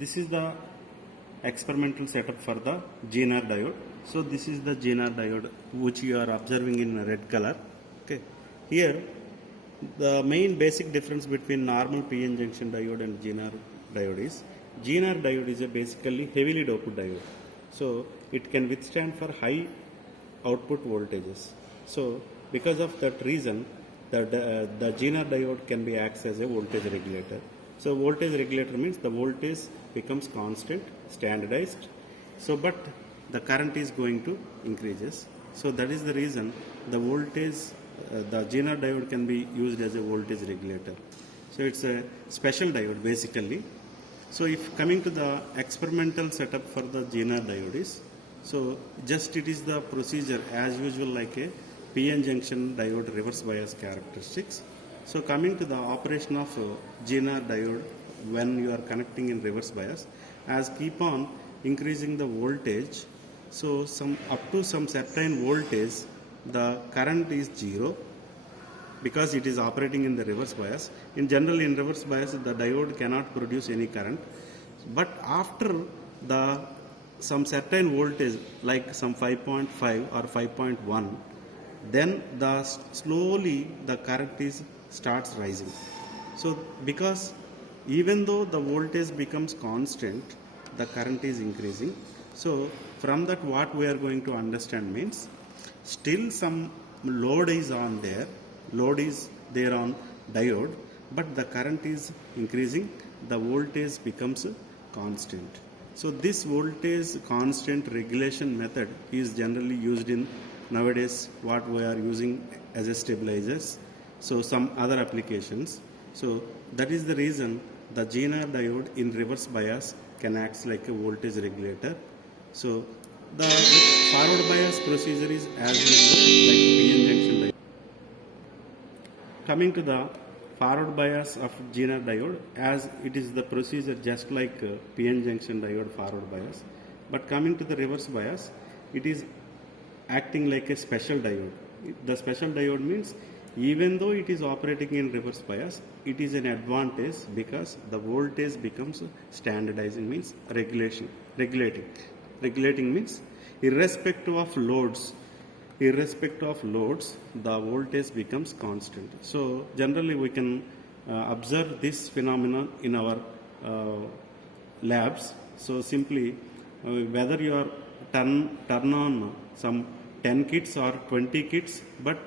This is the experimental setup for the zener diode. So this is the zener diode which you are observing in red color. Okay, here the main basic difference between normal PN junction diode and zener diode is a basically heavily doped diode. So it can withstand for high output voltages. So because of that reason, the zener diode can be acts as a voltage regulator. So voltage regulator means the voltage becomes constant, standardized. So but the current is going to increases. So that is the reason the voltage, the zener diode can be used as a voltage regulator. So it's a special diode basically. So if coming to the experimental setup for the zener diode is, so just it is the procedure as usual like a PN junction diode reverse bias characteristics. So coming to the operation of zener diode when you are connecting in reverse bias, as keep on increasing the voltage, so some up to some certain voltage the current is zero because it is operating in the reverse bias. In general, in reverse bias the diode cannot produce any current, but after the some certain voltage like some 5.5 or 5.1, then the slowly the current is starts rising. So because even though the voltage becomes constant, the current is increasing. So from that what we are going to understand means still some load is on there, load is there on diode, but the current is increasing, the voltage becomes constant. So this voltage constant regulation method is generally used in nowadays what we are using as a stabilizers, so some other applications. So that is the reason the zener diode in reverse bias can act like a voltage regulator. So the forward bias procedure is as usual like PN junction diode. Coming to the forward bias of zener diode, as it is the procedure just like PN junction diode forward bias, but coming to the reverse bias, it is acting like a special diode. The special diode means even though it is operating in reverse bias, it is an advantage because the voltage becomes standardizing, means regulating means irrespective of loads, the voltage becomes constant. So generally we can observe this phenomenon in our labs. So simply whether you are turn on some 10 kits or 20 kits, but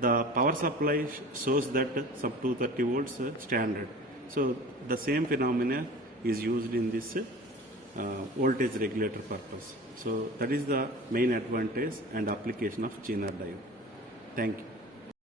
the power supply shows that some 230 volts standard. So the same phenomena is used in this voltage regulator purpose. So that is the main advantage and application of zener diode. Thank you.